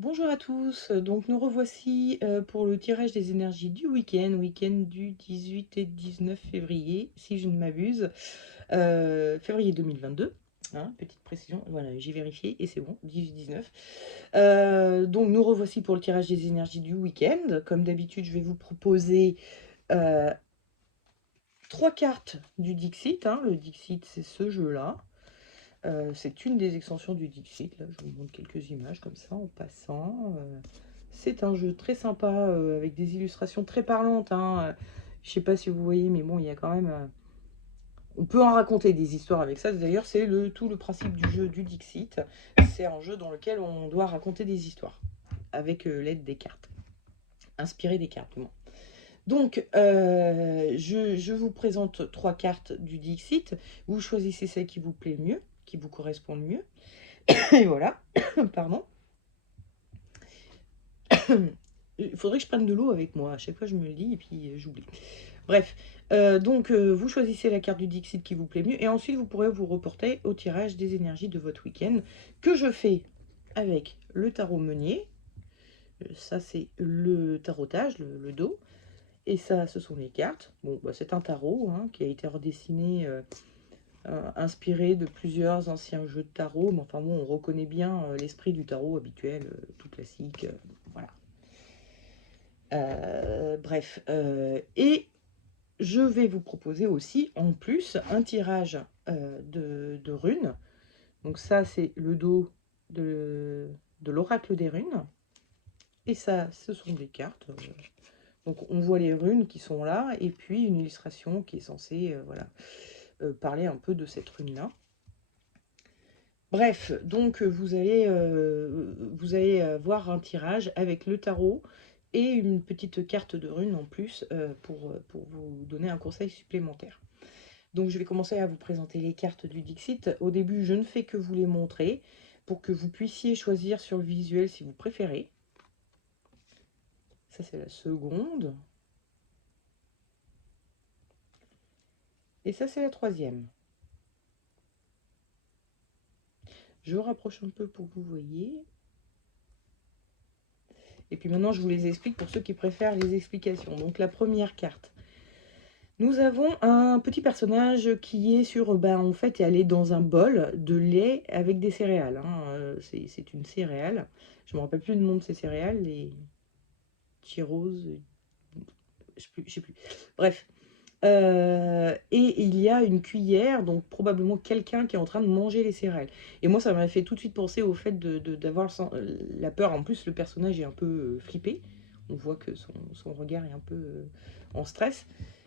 Bonjour à tous, donc nous revoici pour le tirage des énergies du week-end du 18 et 19 février, si je ne m'abuse, février 2022, hein, petite précision, voilà, j'ai vérifié et c'est bon, 18-19. Donc nous revoici pour le tirage des énergies du week-end. Comme d'habitude, je vais vous proposer euh, 3 cartes du Dixit, hein. Le Dixit, c'est ce jeu-là. C'est une des extensions du Dixit. Là, je vous montre quelques images comme ça en passant. C'est un jeu très sympa avec des illustrations très parlantes, hein. Je sais pas si vous voyez, mais bon, il y a quand même. On peut en raconter des histoires avec ça. D'ailleurs, c'est tout le principe du jeu du Dixit. C'est un jeu dans lequel on doit raconter des histoires avec l'aide des cartes, inspiré des cartes. Bon. Donc, je vous présente 3 cartes du Dixit. Vous choisissez celle qui vous plaît le mieux, qui vous correspond le mieux. Et voilà, pardon. Il faudrait que je prenne de l'eau avec moi. À chaque fois, je me le dis et puis j'oublie. Bref, donc vous choisissez la carte du Dixit qui vous plaît mieux et ensuite vous pourrez vous reporter au tirage des énergies de votre week-end que je fais avec le tarot Meunier. Ça, c'est le tarotage, le dos. Et ça, ce sont les cartes. Bon, bah, c'est un tarot hein, qui a été redessiné, inspiré de plusieurs anciens jeux de tarot. Mais enfin bon, on reconnaît bien l'esprit du tarot habituel, tout classique. Voilà. Bref, et je vais vous proposer aussi en plus un tirage de runes. Donc ça c'est le dos de l'oracle des runes. Et ça ce sont des cartes. Donc on voit les runes qui sont là et puis une illustration qui est censée voilà, parler un peu de cette rune là. Bref, donc vous allez voir un tirage avec le tarot et une petite carte de rune en plus pour vous donner un conseil supplémentaire. Donc je vais commencer à vous présenter les cartes du Dixit. Au début, je ne fais que vous les montrer pour que vous puissiez choisir sur le visuel si vous préférez. Ça, c'est la seconde. Et ça, c'est la troisième. Je rapproche un peu pour que vous voyez. Et puis maintenant, je vous les explique pour ceux qui préfèrent les explications. Donc la première carte. Nous avons un petit personnage qui est sur, en fait, elle est dans un bol de lait avec des céréales, hein. C'est une céréale. Je ne me rappelle plus le nom de ces céréales, les Tyros, je sais plus. Bref. Et il y a une cuillère, donc probablement quelqu'un qui est en train de manger les céréales. Et moi, ça m'a fait tout de suite penser au fait d'avoir la peur. En plus, le personnage est un peu flippé. On voit que son regard est un peu en stress.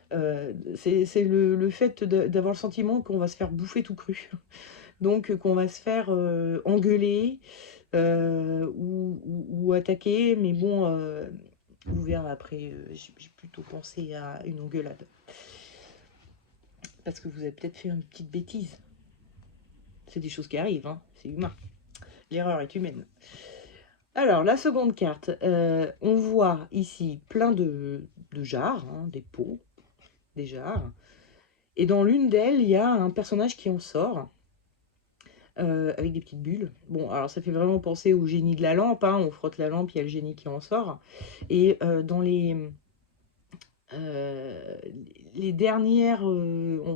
C'est le fait d'avoir le sentiment qu'on va se faire bouffer tout cru. Donc qu'on va se faire engueuler ou attaquer. Mais bon, vous verrez après, j'ai plutôt pensé à une engueulade. Parce que vous avez peut-être fait une petite bêtise. C'est des choses qui arrivent, hein, c'est humain. L'erreur est humaine. Alors, la seconde carte, on voit ici plein de jarres, hein, des pots, des jarres. Et dans l'une d'elles, il y a un personnage qui en sort. Avec des petites bulles. Bon, alors ça fait vraiment penser au génie de la lampe, hein. On frotte la lampe, il y a le génie qui en sort. Et dans euh, les dernières,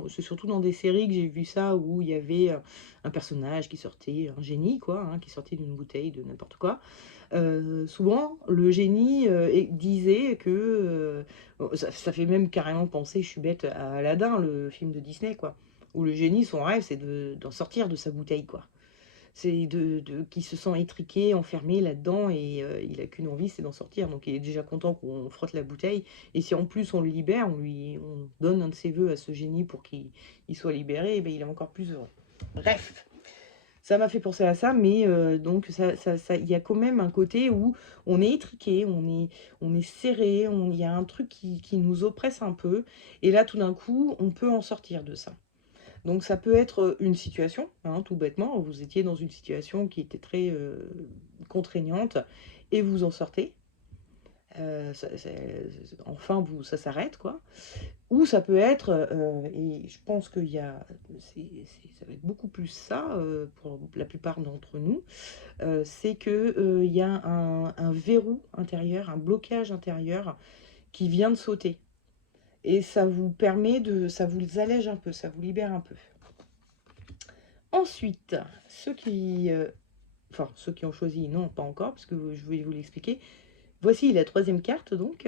c'est surtout dans des séries que j'ai vu ça, où il y avait un personnage qui sortait, un génie, quoi, hein, qui sortait d'une bouteille de n'importe quoi. Souvent, le génie disait que, ça fait même carrément penser, je suis bête, à Aladdin, le film de Disney, quoi, où le génie, son rêve, c'est d'en sortir de sa bouteille, quoi. C'est qui se sent étriqué, enfermé là-dedans et il a qu'une envie, c'est d'en sortir. Donc il est déjà content qu'on frotte la bouteille. Et si en plus on le libère, on donne un de ses vœux à ce génie pour qu'il soit libéré, et ben, il est encore plus heureux. Bref, ça m'a fait penser à ça, mais donc il y a quand même un côté où on est étriqué, on est serré, il y a un truc qui nous oppresse un peu. Et là, tout d'un coup, on peut en sortir de ça. Donc ça peut être une situation, hein, tout bêtement, vous étiez dans une situation qui était très contraignante et vous en sortez. Enfin, ça s'arrête, quoi. Ou ça peut être, et je pense qu'il y a, ça va être beaucoup plus ça pour la plupart d'entre nous, c'est qu'il y a un verrou intérieur, un blocage intérieur qui vient de sauter. Et ça vous permet ça vous allège un peu, ça vous libère un peu. Ensuite, ceux qui ont choisi, non, pas encore, parce que je vais vous l'expliquer. Voici la troisième carte, donc,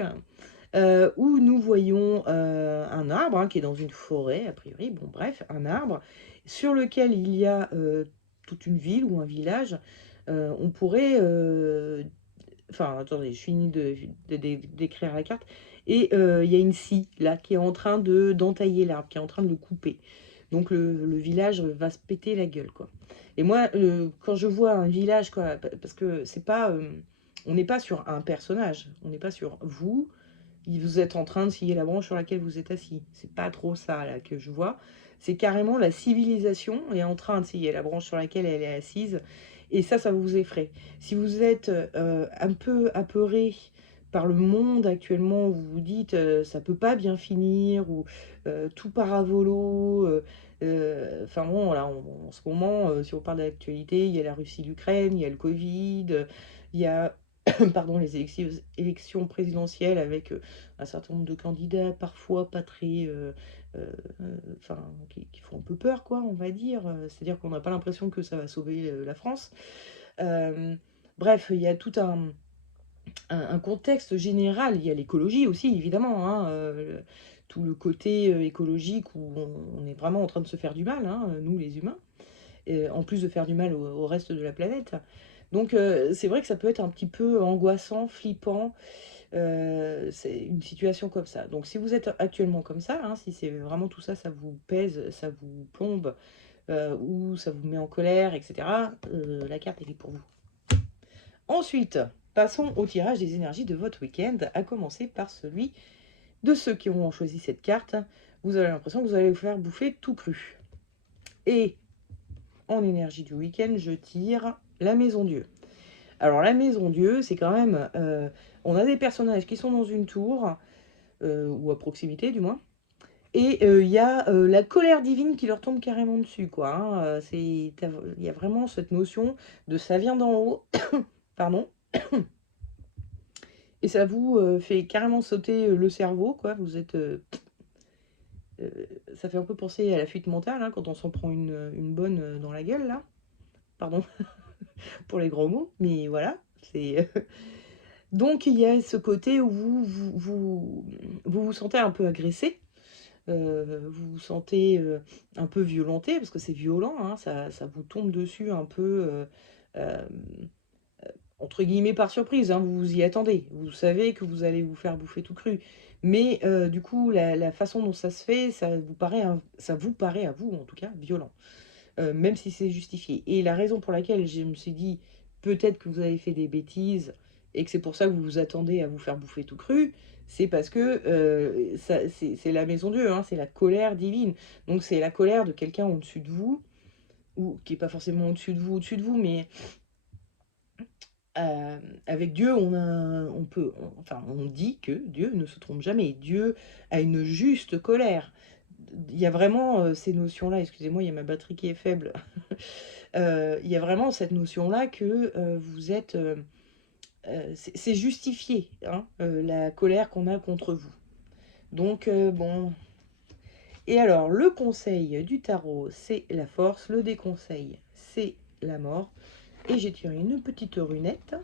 où nous voyons un arbre qui est dans une forêt, a priori, bon bref, un arbre, sur lequel il y a toute une ville ou un village. On pourrait... Enfin, attendez, je finis d'écrire la carte. Et il y a une scie, là, qui est en train d'entailler l'arbre, qui est en train de le couper. Donc le village va se péter la gueule, quoi. Et moi, quand je vois un village, quoi, parce que c'est pas... on n'est pas sur un personnage, on n'est pas sur vous, vous êtes en train de scier la branche sur laquelle vous êtes assis. C'est pas trop ça, là, que je vois. C'est carrément la civilisation est en train de scier la branche sur laquelle elle est assise. Et ça vous effraie. Si vous êtes un peu apeuré par le monde actuellement, où vous vous dites ça peut pas bien finir, ou tout part à volo. Enfin bon, là, en ce moment, si on parle d'actualité, il y a la Russie, l'Ukraine, il y a le Covid, il y a pardon, les élections présidentielles avec un certain nombre de candidats, parfois pas très... enfin, qui font un peu peur, quoi, on va dire. C'est-à-dire qu'on n'a pas l'impression que ça va sauver la France. Euh, Bref, il y a tout un contexte général. Il y a l'écologie aussi, évidemment, hein, tout le côté écologique où on est vraiment en train de se faire du mal, hein, nous les humains, en plus de faire du mal au reste de la planète. Donc c'est vrai que ça peut être un petit peu angoissant, flippant, c'est une situation comme ça. Donc si vous êtes actuellement comme ça, hein, si c'est vraiment tout ça, ça vous pèse, ça vous plombe, ou ça vous met en colère, etc., la carte elle est pour vous. Ensuite, passons au tirage des énergies de votre week-end, à commencer par celui de ceux qui auront choisi cette carte. Vous avez l'impression que vous allez vous faire bouffer tout cru. Et en énergie du week-end, je tire la Maison Dieu. Alors la Maison Dieu, c'est quand même... on a des personnages qui sont dans une tour, ou à proximité du moins, et il y a la colère divine qui leur tombe carrément dessus, quoi. Hein. Il y a vraiment cette notion de ça vient d'en haut, pardon, et ça vous fait carrément sauter le cerveau, quoi. Vous êtes... ça fait un peu penser à la fuite mentale, hein, quand on s'en prend une bonne dans la gueule, là. Pardon pour les gros mots, mais voilà, c'est... Donc il y a ce côté où vous sentez un peu agressé, vous vous sentez un peu violenté, parce que c'est violent, hein, ça vous tombe dessus un peu, euh, entre guillemets, par surprise, hein, vous vous y attendez, vous savez que vous allez vous faire bouffer tout cru. Mais du coup, la façon dont ça se fait, ça vous paraît à vous, en tout cas, violent, même si c'est justifié. Et la raison pour laquelle je me suis dit, peut-être que vous avez fait des bêtises et que c'est pour ça que vous vous attendez à vous faire bouffer tout cru, c'est parce que c'est la maison Dieu, hein, c'est la colère divine. Donc c'est la colère de quelqu'un au-dessus de vous, ou qui n'est pas forcément au-dessus de vous, mais avec Dieu, enfin, on dit que Dieu ne se trompe jamais. Dieu a une juste colère. Il y a vraiment ces notions-là, excusez-moi, il y a ma batterie qui est faible. Il y a vraiment cette notion-là que vous êtes... c'est justifié, hein, la colère qu'on a contre vous. Donc, bon... Et alors, le conseil du tarot, c'est la force. Le déconseil, c'est la mort. Et j'ai tiré une petite runette.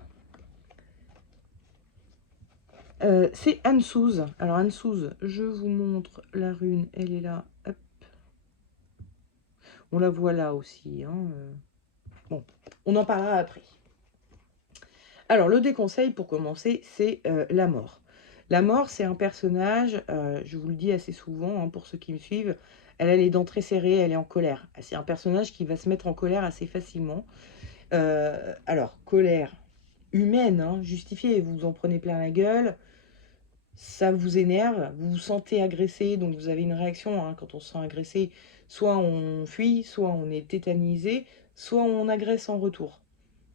C'est Anne-Souze. Alors Anne-Souze, je vous montre la rune, elle est là. Hop. On la voit là aussi. Hein. Bon, on en parlera après. Alors le déconseil pour commencer, c'est la mort. La mort, c'est un personnage, je vous le dis assez souvent, hein, pour ceux qui me suivent, elle a les dents très serrées, elle est en colère. C'est un personnage qui va se mettre en colère assez facilement. Alors, colère humaine, hein, justifiée, vous vous en prenez plein la gueule, ça vous énerve, vous vous sentez agressé, donc vous avez une réaction, hein, quand on se sent agressé, soit on fuit, soit on est tétanisé, soit on agresse en retour.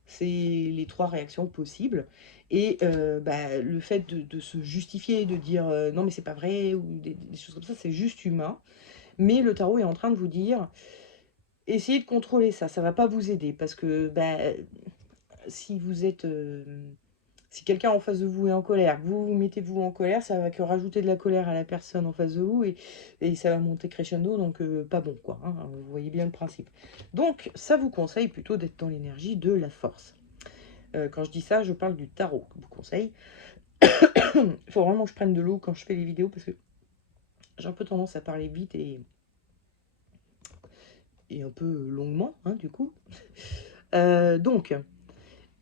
C'est les 3 réactions possibles et bah, le fait de se justifier, de dire, «Non mais c'est pas vrai» ou des choses comme ça, c'est juste humain. Mais le tarot est en train de vous dire: «Essayez de contrôler ça, ça va pas vous aider» parce que, bah, si vous êtes, si quelqu'un en face de vous est en colère, que vous vous mettez vous en colère, ça va que rajouter de la colère à la personne en face de vous et ça va monter crescendo donc pas bon quoi, hein, vous voyez bien le principe. Donc ça vous conseille plutôt d'être dans l'énergie de la force. Quand je dis ça, je parle du tarot que je vous conseille. Il faut vraiment que je prenne de l'eau quand je fais les vidéos parce que j'ai un peu tendance à parler vite et un peu longuement, hein, du coup. Donc,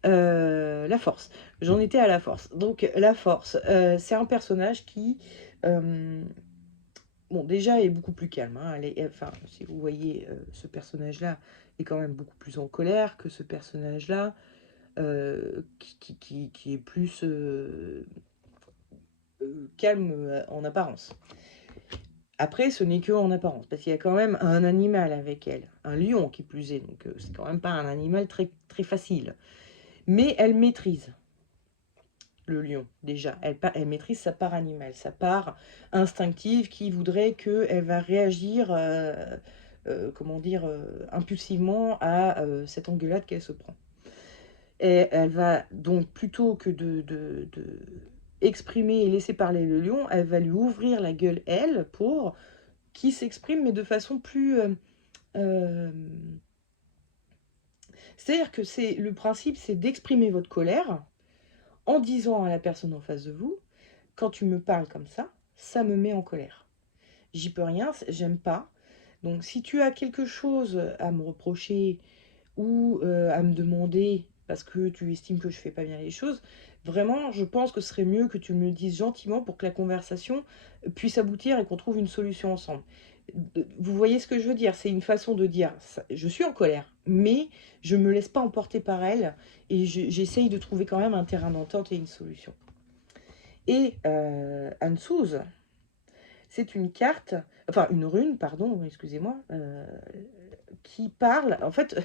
la force. J'en étais à la force. Donc, la force, c'est un personnage qui, bon, déjà, est beaucoup plus calme. Hein. Enfin, si vous voyez, ce personnage-là est quand même beaucoup plus en colère que ce personnage-là, qui est plus calme en apparence. Après, ce n'est que en apparence, parce qu'il y a quand même un animal avec elle, un lion qui plus est, donc c'est quand même pas un animal très, très facile. Mais elle maîtrise le lion, déjà. Elle maîtrise sa part animale, sa part instinctive qui voudrait qu'elle va réagir, comment dire, impulsivement à cette engueulade qu'elle se prend. Et elle va donc, plutôt que de exprimer et laisser parler le lion, elle va lui ouvrir la gueule, elle, pour qui s'exprime, mais de façon plus... c'est-à-dire que le principe, c'est d'exprimer votre colère en disant à la personne en face de vous, quand tu me parles comme ça me met en colère. J'y peux rien, j'aime pas. Donc si tu as quelque chose à me reprocher ou à me demander parce que tu estimes que je fais pas bien les choses, vraiment, je pense que ce serait mieux que tu me le dises gentiment pour que la conversation puisse aboutir et qu'on trouve une solution ensemble. Vous voyez ce que je veux dire? C'est une façon de dire, je suis en colère, mais je me laisse pas emporter par elle et j'essaye de trouver quand même un terrain d'entente et une solution. Et Ansuz, c'est une carte, enfin une rune, pardon, excusez-moi, qui parle, en fait,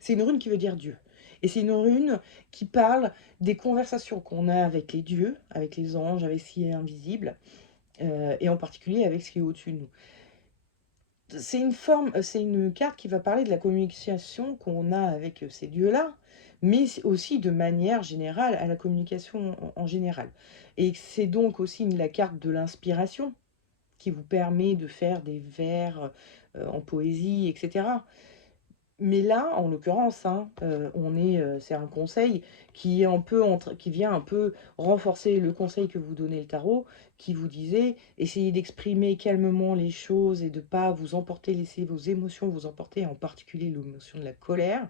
c'est une rune qui veut dire Dieu. Et c'est une rune qui parle des conversations qu'on a avec les dieux, avec les anges, avec ce qui est invisible, et en particulier avec ce qui est au-dessus de nous. C'est une carte qui va parler de la communication qu'on a avec ces dieux-là, mais aussi de manière générale à la communication en général. Et c'est donc aussi la carte de l'inspiration qui vous permet de faire des vers en poésie, etc. Mais là, en l'occurrence, hein, c'est un conseil qui qui vient un peu renforcer le conseil que vous donnez le tarot, qui vous disait essayez d'exprimer calmement les choses et de ne pas vous emporter, laisser vos émotions vous emporter, en particulier l'émotion de la colère.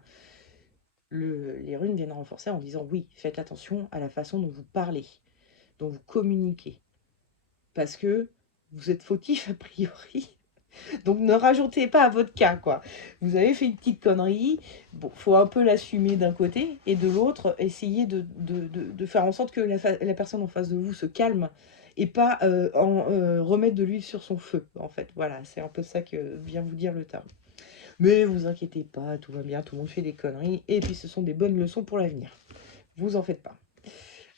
Les runes viennent renforcer en disant oui, faites attention à la façon dont vous parlez, dont vous communiquez, parce que vous êtes fautif a priori. Donc ne rajoutez pas à votre cas, quoi. Vous avez fait une petite connerie, bon, faut un peu l'assumer d'un côté, et de l'autre, essayer de faire en sorte que la personne en face de vous se calme, et pas remettre de l'huile sur son feu, en fait. Voilà, c'est un peu ça que vient vous dire le tarot. Mais vous inquiétez pas, tout va bien, tout le monde fait des conneries, et puis ce sont des bonnes leçons pour l'avenir. Vous en faites pas.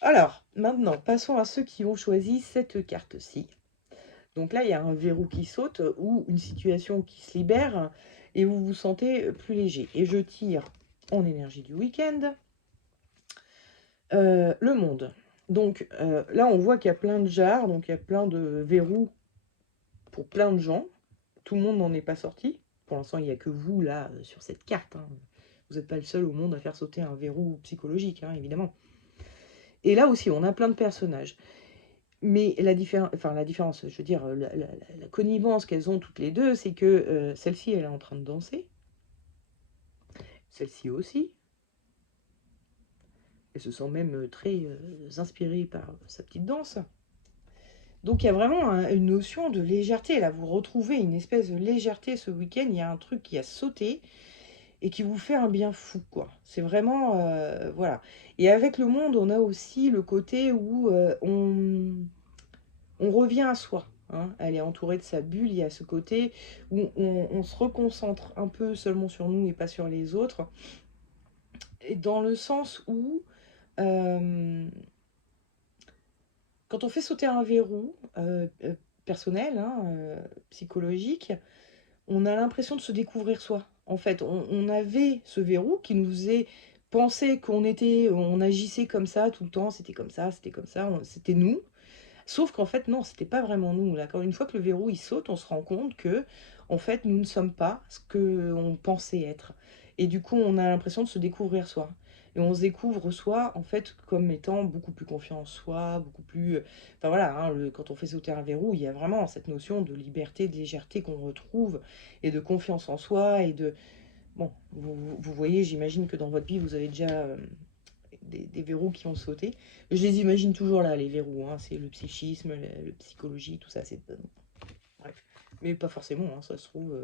Alors, maintenant, passons à ceux qui ont choisi cette carte-ci. Donc là, il y a un verrou qui saute ou une situation qui se libère et vous vous sentez plus léger. Et je tire en énergie du week-end le monde. Donc là, on voit qu'il y a plein de jarres, donc il y a plein de verrous pour plein de gens. Tout le monde n'en est pas sorti. Pour l'instant, il n'y a que vous, là, sur cette carte. Hein. Vous n'êtes pas le seul au monde à faire sauter un verrou psychologique, hein, évidemment. Et là aussi, on a plein de personnages. Mais la différence, je veux dire, la connivence qu'elles ont toutes les deux, c'est que celle-ci, elle est en train de danser. Celle-ci aussi. Elle se sent même très inspirée par sa petite danse. Donc il y a vraiment une notion de légèreté. Là, vous retrouvez une espèce de légèreté ce week-end. Il y a un truc qui a sauté et qui vous fait un bien fou, quoi. C'est vraiment... voilà. Et avec le monde, on a aussi le côté où on revient à soi. Hein. Elle est entourée de sa bulle, il y a ce côté où on se reconcentre un peu seulement sur nous et pas sur les autres. Et dans le sens où, euh, quand on fait sauter un verrou personnel, hein, psychologique, on a l'impression de se découvrir soi. En fait, on avait ce verrou qui nous faisait penser on agissait comme ça tout le temps, c'était comme ça, c'était nous. Sauf qu'en fait, non, c'était pas vraiment nous. Là, quand une fois que le verrou il saute, on se rend compte que, en fait, nous ne sommes pas ce que on pensait être. Et du coup, on a l'impression de se découvrir soi. Et on se découvre soi, en fait, comme étant beaucoup plus confiant en soi, beaucoup plus. Enfin voilà, hein, quand on fait sauter un verrou, il y a vraiment cette notion de liberté, de légèreté qu'on retrouve, et de confiance en soi, et de. Bon, vous voyez, j'imagine que dans votre vie, vous avez déjà des verrous qui ont sauté. Je les imagine toujours là, les verrous, hein. C'est le psychisme, le psychologie, tout ça, c'est... Bref. Mais pas forcément, hein, ça se trouve,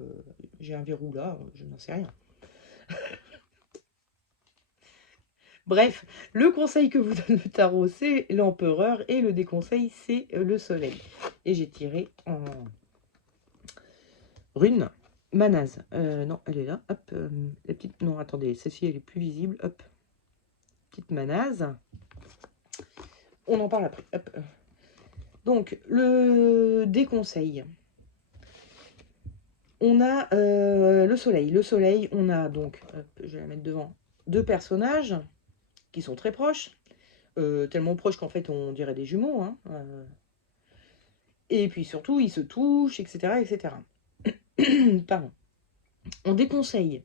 j'ai un verrou là, je n'en sais rien. Bref, le conseil que vous donne le tarot, c'est l'empereur, et le déconseil, c'est le soleil. Et j'ai tiré en rune Manaz. Non, elle est là, hop, la petite... Non, attendez, celle-ci, elle est plus visible, hop. Petite Manaz. On en parle après, hop. Donc, le déconseil. On a le soleil. Le soleil, on a donc, hop, je vais la mettre devant, deux personnages qui sont très proches, tellement proches qu'en fait on dirait des jumeaux, hein, et puis surtout ils se touchent, etc. etc. Pardon. On déconseille,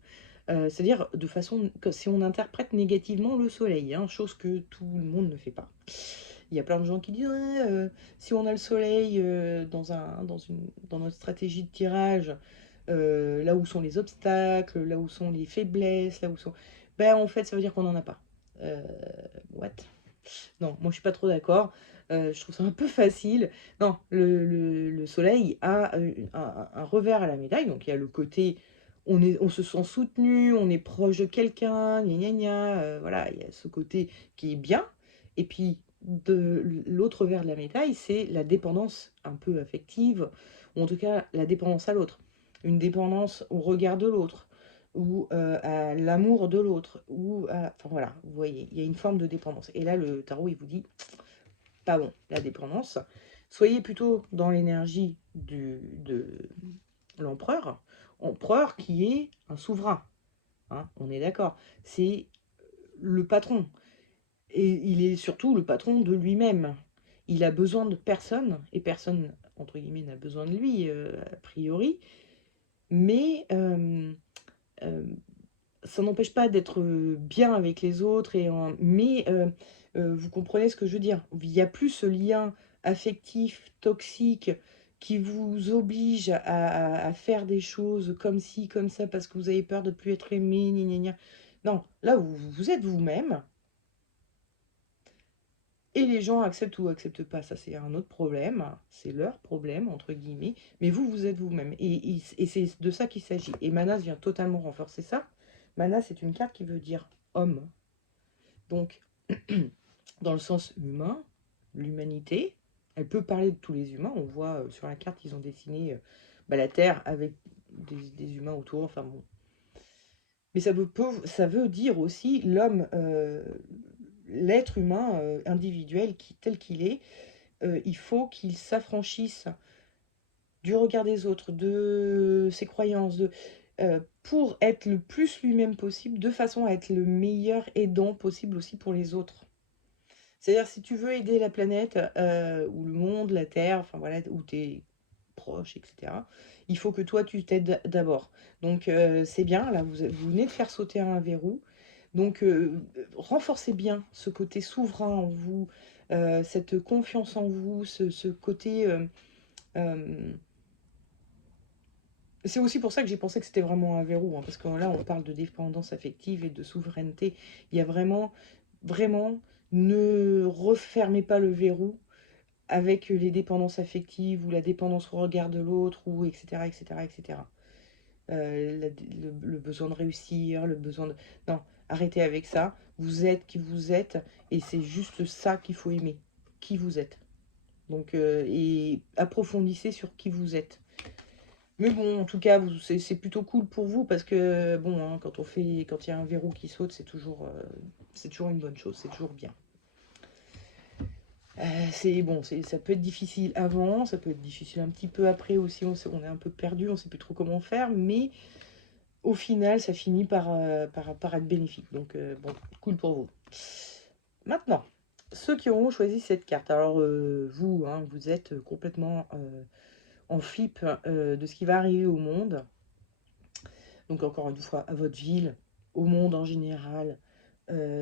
c'est-à-dire de façon que si on interprète négativement le soleil, hein, chose que tout le monde ne fait pas. Il y a plein de gens qui disent ouais, si on a le soleil dans notre stratégie de tirage, là où sont les obstacles, là où sont les faiblesses, là où sont... Ben en fait ça veut dire qu'on n'en a pas. Euh, what? Non, moi je suis pas trop d'accord. Je trouve ça un peu facile. Non, le soleil a un revers à la médaille. Donc il y a le côté, on se sent soutenu, on est proche de quelqu'un, gna gna gna. Voilà, il y a ce côté qui est bien. Et puis de l'autre revers de la médaille, c'est la dépendance un peu affective, ou en tout cas la dépendance à l'autre. Une dépendance au regard de l'autre, ou à l'amour de l'autre, ou à... Enfin voilà, vous voyez, il y a une forme de dépendance. Et là, le tarot, il vous dit, pas bon, la dépendance. Soyez plutôt dans l'énergie de l'empereur, empereur qui est un souverain, hein, on est d'accord. C'est le patron. Et il est surtout le patron de lui-même. Il a besoin de personne, et personne, entre guillemets, n'a besoin de lui, a priori. Mais... euh, ça n'empêche pas d'être bien avec les autres, mais vous comprenez ce que je veux dire. Il n'y a plus ce lien affectif, toxique, qui vous oblige à faire des choses comme ci, comme ça, parce que vous avez peur de ne plus être aimé, gna gna gna. Non, là, vous êtes vous-même, et les gens acceptent ou acceptent pas, ça c'est un autre problème, c'est leur problème, entre guillemets, mais vous êtes vous-même, et c'est de ça qu'il s'agit. Et Manas vient totalement renforcer ça. Manas, c'est une carte qui veut dire homme. Donc, dans le sens humain, l'humanité, elle peut parler de tous les humains. On voit sur la carte, ils ont dessiné la Terre avec des humains autour, enfin bon. Mais ça veut dire aussi l'homme, l'être humain individuel tel qu'il est, il faut qu'il s'affranchisse du regard des autres, de ses croyances, pour être le plus lui-même possible, de façon à être le meilleur aidant possible aussi pour les autres. C'est-à-dire, si tu veux aider la planète, ou le monde, la Terre, enfin voilà, ou tes proches, etc., il faut que toi, tu t'aides d'abord. Donc, c'est bien, là, vous venez de faire sauter un verrou. Donc, renforcez bien ce côté souverain en vous, cette confiance en vous, ce côté... euh, c'est aussi pour ça que j'ai pensé que c'était vraiment un verrou, hein, parce que là, on parle de dépendance affective et de souveraineté. Il y a vraiment, vraiment, ne refermez pas le verrou avec les dépendances affectives ou la dépendance au regard de l'autre, ou etc., etc., etc. Le besoin de réussir, le besoin de... Non, arrêtez avec ça. Vous êtes qui vous êtes, et c'est juste ça qu'il faut aimer, qui vous êtes. Donc, et approfondissez sur qui vous êtes. Mais bon, en tout cas, c'est plutôt cool pour vous parce que, bon, hein, quand il y a un verrou qui saute, c'est toujours une bonne chose, c'est toujours bien. C'est bon, ça peut être difficile avant, ça peut être difficile un petit peu après aussi, on est un peu perdu, on sait plus trop comment faire, mais au final, ça finit par être bénéfique. Donc, bon, cool pour vous. Maintenant, ceux qui auront choisi cette carte. Alors, vous, hein, vous êtes complètement en flip de ce qui va arriver au monde. Donc, encore une fois, à votre ville, au monde en général.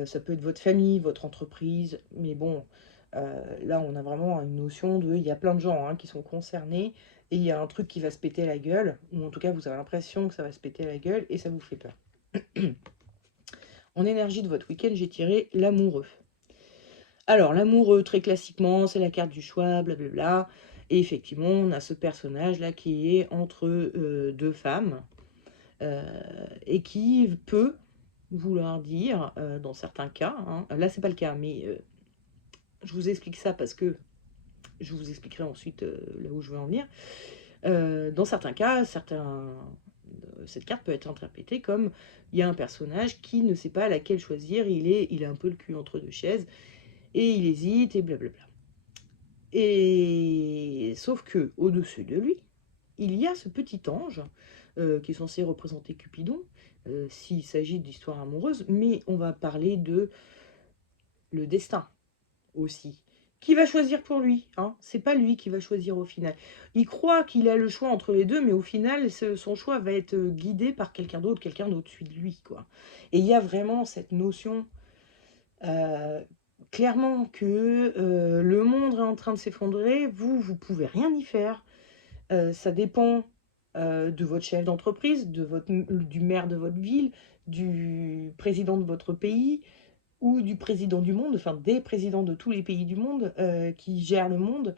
Ça peut être votre famille, votre entreprise. Mais bon, là, on a vraiment une notion de... Il y a plein de gens hein, qui sont concernés. Et il y a un truc qui va se péter la gueule. Ou en tout cas, vous avez l'impression que ça va se péter la gueule. Et ça vous fait peur. En énergie de votre week-end, j'ai tiré l'amoureux. Alors, l'amoureux, très classiquement, c'est la carte du choix, blablabla. Et effectivement, on a ce personnage-là qui est entre deux femmes et qui peut vouloir dire, dans certains cas, hein, là, c'est pas le cas, mais je vous explique ça parce que je vous expliquerai ensuite là où je veux en venir. Dans certains cas, cette carte peut être interprétée comme il y a un personnage qui ne sait pas laquelle choisir, il a un peu le cul entre deux chaises, et il hésite, et blablabla. Et sauf que au-dessus de lui, il y a ce petit ange qui est censé représenter Cupidon, s'il s'agit d'histoire amoureuse, mais on va parler de le destin aussi. Qui va choisir pour lui hein. C'est pas lui qui va choisir au final. Il croit qu'il a le choix entre les deux, mais au final, son choix va être guidé par quelqu'un d'autre, quelqu'un d'au-dessus de lui, quoi. Et il y a vraiment cette notion euh, clairement que le monde est en train de s'effondrer, vous pouvez rien y faire. Ça dépend de votre chef d'entreprise, du maire de votre ville, du président de votre pays ou du président du monde, enfin des présidents de tous les pays du monde qui gèrent le monde.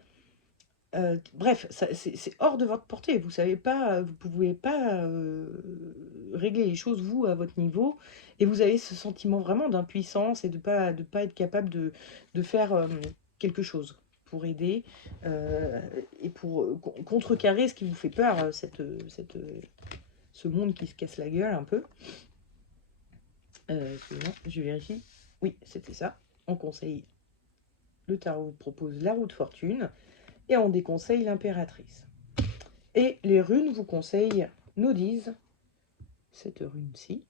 Bref, c'est hors de votre portée. Vous savez pas, vous pouvez pas régler les choses vous à votre niveau, et vous avez ce sentiment vraiment d'impuissance et de pas être capable de faire quelque chose pour aider et pour contrecarrer ce qui vous fait peur, ce monde qui se casse la gueule un peu. Excusez-moi, je vérifie. Oui, c'était ça. En conseil, le tarot vous propose la roue de fortune et on déconseille l'impératrice. Et les runes vous conseillent Nodise, cette rune-ci.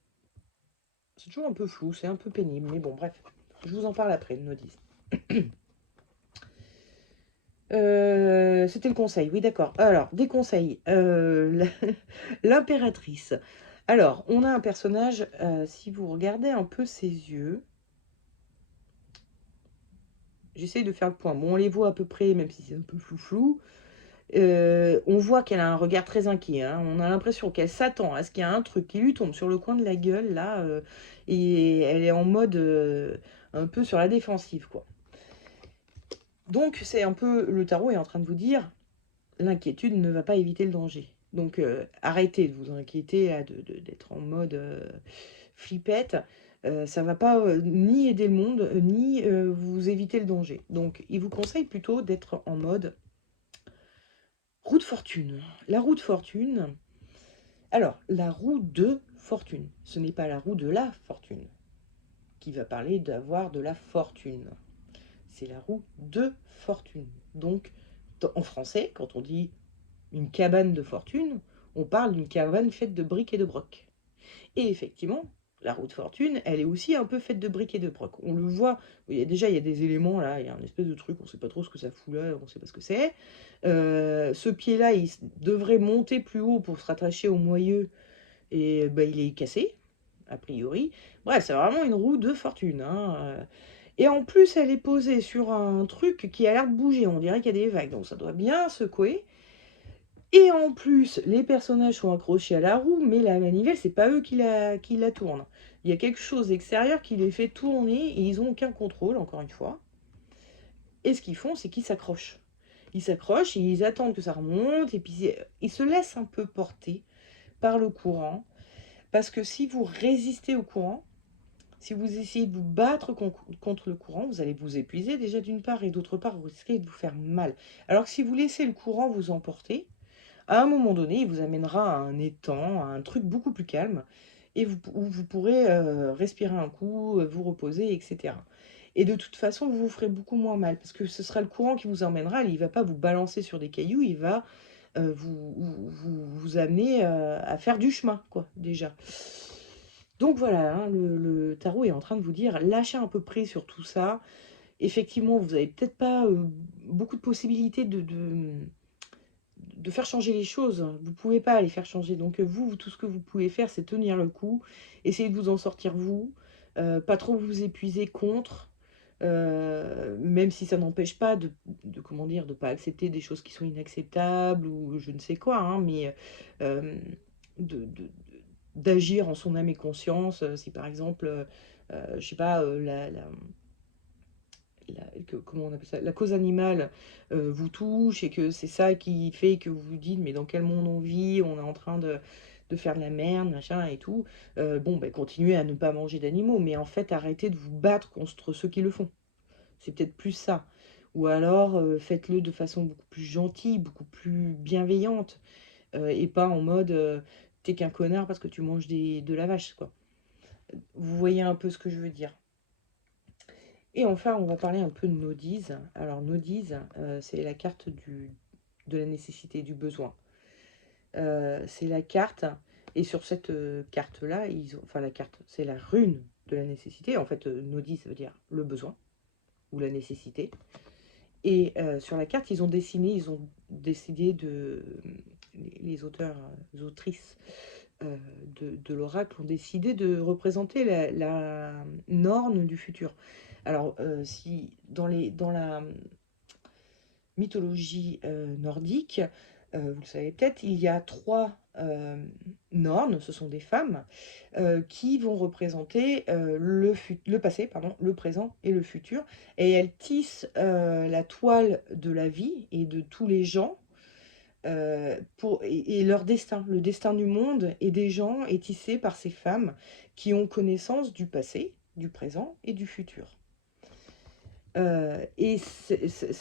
C'est toujours un peu flou, c'est un peu pénible, mais bon, bref, je vous en parle après, Nodise. C'était le conseil, oui, d'accord. Alors, des conseils. L'impératrice. Alors, on a un personnage, si vous regardez un peu ses yeux, j'essaye de faire le point. Bon, on les voit à peu près, même si c'est un peu flou-flou. On voit qu'elle a un regard très inquiet. Hein. On a l'impression qu'elle s'attend à ce qu'il y a un truc qui lui tombe sur le coin de la gueule, là, et elle est en mode un peu sur la défensive, quoi. Donc, c'est un peu, le tarot est en train de vous dire, l'inquiétude ne va pas éviter le danger. Donc, arrêtez de vous inquiéter, d'être en mode flippette. Ça va pas ni aider le monde, ni vous éviter le danger. Donc, il vous conseille plutôt d'être en mode roue de fortune. La roue de fortune. Alors, la roue de fortune. Ce n'est pas la roue de la fortune qui va parler d'avoir de la fortune. C'est la roue de fortune. Donc, en français, quand on dit une cabane de fortune, on parle d'une cabane faite de briques et de brocs. Et effectivement, la roue de fortune, elle est aussi un peu faite de briques et de brocs. On le voit, il y a des éléments là, il y a un espèce de truc, on ne sait pas trop ce que ça fout là, on ne sait pas ce que c'est. Ce pied-là, il devrait monter plus haut pour se rattacher au moyeu, et bah, il est cassé, a priori. Bref, c'est vraiment une roue de fortune. Hein. Et en plus, elle est posée sur un truc qui a l'air de bouger, on dirait qu'il y a des vagues, donc ça doit bien secouer. Et en plus, les personnages sont accrochés à la roue, mais la manivelle, c'est pas eux qui la tournent. Il y a quelque chose d'extérieur qui les fait tourner et ils n'ont aucun contrôle, encore une fois. Et ce qu'ils font, c'est qu'ils s'accrochent. Ils s'accrochent et ils attendent que ça remonte et puis ils se laissent un peu porter par le courant. Parce que si vous résistez au courant, si vous essayez de vous battre contre le courant, vous allez vous épuiser déjà d'une part et d'autre part, vous risquez de vous faire mal. Alors que si vous laissez le courant vous emporter, à un moment donné, il vous amènera à un étang, à un truc beaucoup plus calme, et où vous pourrez respirer un coup, vous reposer, etc. Et de toute façon, vous vous ferez beaucoup moins mal, parce que ce sera le courant qui vous emmènera, il ne va pas vous balancer sur des cailloux, il va vous amener à faire du chemin, quoi, déjà. Donc voilà, hein, le tarot est en train de vous dire, lâchez un peu prise sur tout ça. Effectivement, vous n'avez peut-être pas beaucoup de possibilités de faire changer les choses. Vous ne pouvez pas les faire changer. Donc vous, tout ce que vous pouvez faire, c'est tenir le coup, essayer de vous en sortir vous, pas trop vous épuiser contre, même si ça n'empêche pas comment dire, de pas accepter des choses qui sont inacceptables ou je ne sais quoi, hein, mais euh, de, de- d'agir en son âme et conscience. Si par exemple, je sais pas, comment on appelle ça, la cause animale vous touche et que c'est ça qui fait que vous vous dites mais dans quel monde on vit, on est en train de faire de la merde, machin et tout, bon, ben, continuez à ne pas manger d'animaux, mais en fait arrêtez de vous battre contre ceux qui le font. C'est peut-être plus ça. Ou alors faites-le de façon beaucoup plus gentille, beaucoup plus bienveillante, et pas en mode t'es qu'un connard parce que tu manges de la vache, quoi. Vous voyez un peu ce que je veux dire. Et enfin, on va parler un peu de Nodiz. Alors, Nodiz, c'est la carte de la nécessité, du besoin. C'est la carte, et sur cette carte-là, enfin la carte, c'est la rune de la nécessité. En fait, Nodiz, ça veut dire le besoin ou la nécessité. Et sur la carte, ils ont décidé les auteurs, les autrices de l'oracle ont décidé de représenter la norne du futur. Alors, si dans la mythologie nordique, vous le savez peut-être, il y a trois nornes, ce sont des femmes, qui vont représenter le passé, pardon, le présent et le futur. Et elles tissent la toile de la vie et de tous les gens et leur destin, le destin du monde et des gens est tissé par ces femmes qui ont connaissance du passé, du présent et du futur. Et c'est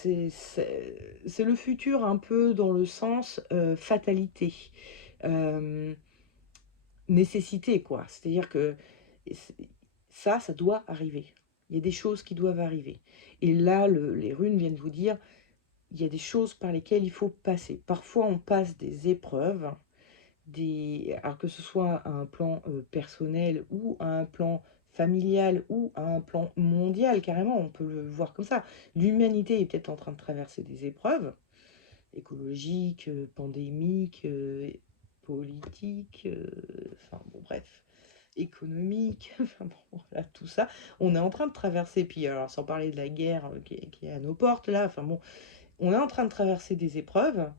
le futur un peu dans le sens fatalité, euh, nécessité, quoi. C'est-à-dire que ça doit arriver. Il y a des choses qui doivent arriver. Et là, les runes viennent vous dire, il y a des choses par lesquelles il faut passer. Parfois, on passe des épreuves, alors que ce soit à un plan personnel ou à un plan familial ou à un plan mondial, carrément, on peut le voir comme ça. L'humanité est peut-être en train de traverser des épreuves écologiques, pandémiques, politiques, enfin bon, bref, économiques, enfin bon, voilà, tout ça. On est en train de traverser, puis alors sans parler de la guerre qui est à nos portes, là, enfin bon, on est en train de traverser des épreuves,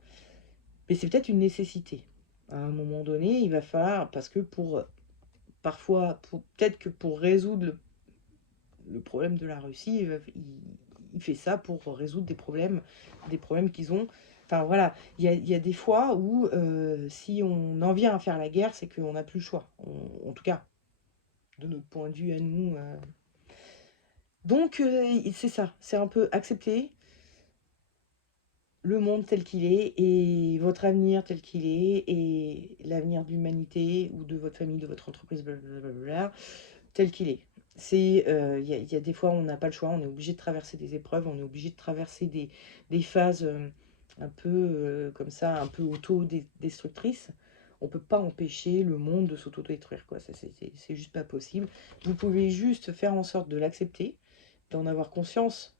mais c'est peut-être une nécessité. À un moment donné, il va falloir, parce que parfois, peut-être que pour résoudre le problème de la Russie, il fait ça pour résoudre des problèmes qu'ils ont. Enfin voilà, il y a des fois où si on en vient à faire la guerre, c'est qu'on n'a plus le choix. En tout cas, de notre point de vue à nous. Donc c'est ça, c'est un peu accepter le monde tel qu'il est et votre avenir tel qu'il est et l'avenir de l'humanité ou de votre famille, de votre entreprise, blablabla, tel qu'il est. Il y a des fois on n'a pas le choix, on est obligé de traverser des épreuves, on est obligé de traverser des phases un peu comme ça, un peu auto-destructrices. On peut pas empêcher le monde de s'auto-détruire, quoi. Ça, c'est juste pas possible. Vous pouvez juste faire en sorte de l'accepter, d'en avoir conscience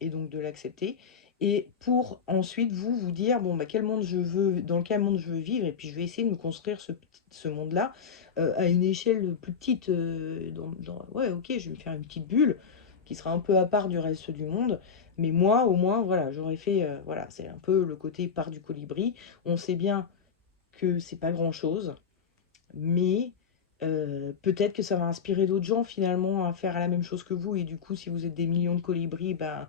et donc de l'accepter. Et pour ensuite vous dire, bon, bah, quel monde je veux, dans quel monde je veux vivre, et puis je vais essayer de me construire ce monde-là à une échelle plus petite. Ouais, ok, je vais me faire une petite bulle qui sera un peu à part du reste du monde, mais moi, au moins, voilà, j'aurais fait, voilà, c'est un peu le côté part du colibri. On sait bien que c'est pas grand-chose, mais peut-être que ça va inspirer d'autres gens finalement à faire la même chose que vous. Et du coup, si vous êtes des millions de colibris, ben,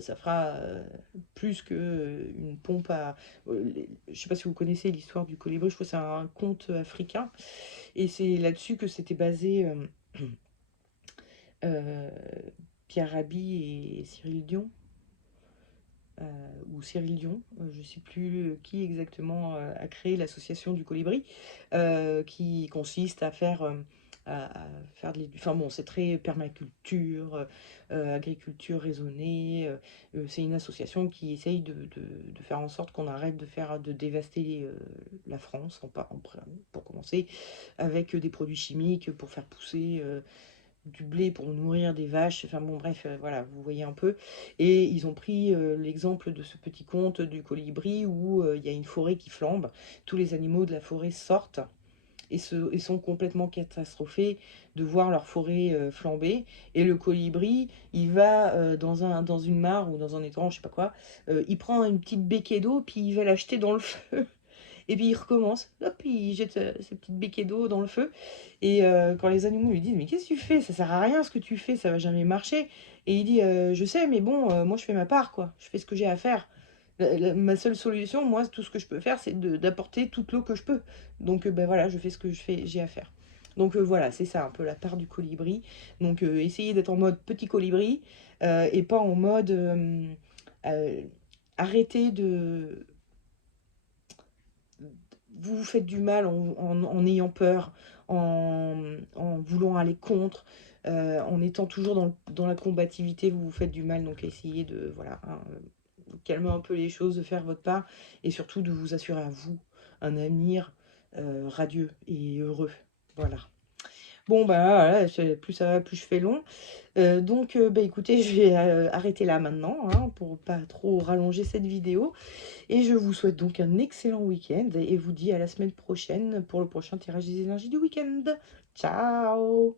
ça fera plus qu'une pompe à... je sais pas si vous connaissez l'histoire du colibri, je crois que c'est un conte africain. Et c'est là-dessus que s'était basé euh, Pierre Rabhi et Cyril Dion. ou Cyril Dion, je ne sais plus qui exactement a créé l'association du colibri, qui consiste à faire, à faire enfin bon, c'est très permaculture, agriculture raisonnée. C'est une association qui essaye de faire en sorte qu'on arrête de dévaster la France, pour commencer, avec des produits chimiques pour faire pousser du blé pour nourrir des vaches, enfin bon bref, voilà, vous voyez un peu. Et ils ont pris l'exemple de ce petit conte du colibri où il y a une forêt qui flambe, tous les animaux de la forêt sortent et sont complètement catastrophés de voir leur forêt flamber. Et le colibri, il va dans une mare ou dans un étang, je sais pas quoi, il prend une petite béquille d'eau, puis il va l'acheter dans le feu. Et puis il recommence, hop, il jette sa petite béquille d'eau dans le feu. Et quand les animaux lui disent, mais qu'est-ce que tu fais? Ça sert à rien ce que tu fais, ça va jamais marcher. Et il dit, je sais, mais bon, moi je fais ma part, quoi. Je fais ce que j'ai à faire. Ma seule solution, moi, tout ce que je peux faire, c'est d'apporter toute l'eau que je peux. Donc ben voilà, je fais ce que j'ai à faire. Donc voilà, c'est ça un peu la part du colibri. Donc essayez d'être en mode petit colibri et pas en mode euh, arrêtez de vous vous faites du mal en ayant peur, en voulant aller contre, en étant toujours dans la combativité, vous vous faites du mal. Donc essayez de voilà, hein, calmer un peu les choses, de faire votre part et surtout de vous assurer à vous un avenir radieux et heureux. Voilà. Bon, bah voilà, plus ça va, plus je fais long. Donc, bah écoutez, je vais arrêter là maintenant, hein, pour pas trop rallonger cette vidéo. Et je vous souhaite donc un excellent week-end et vous dis à la semaine prochaine pour le prochain tirage des énergies du week-end. Ciao!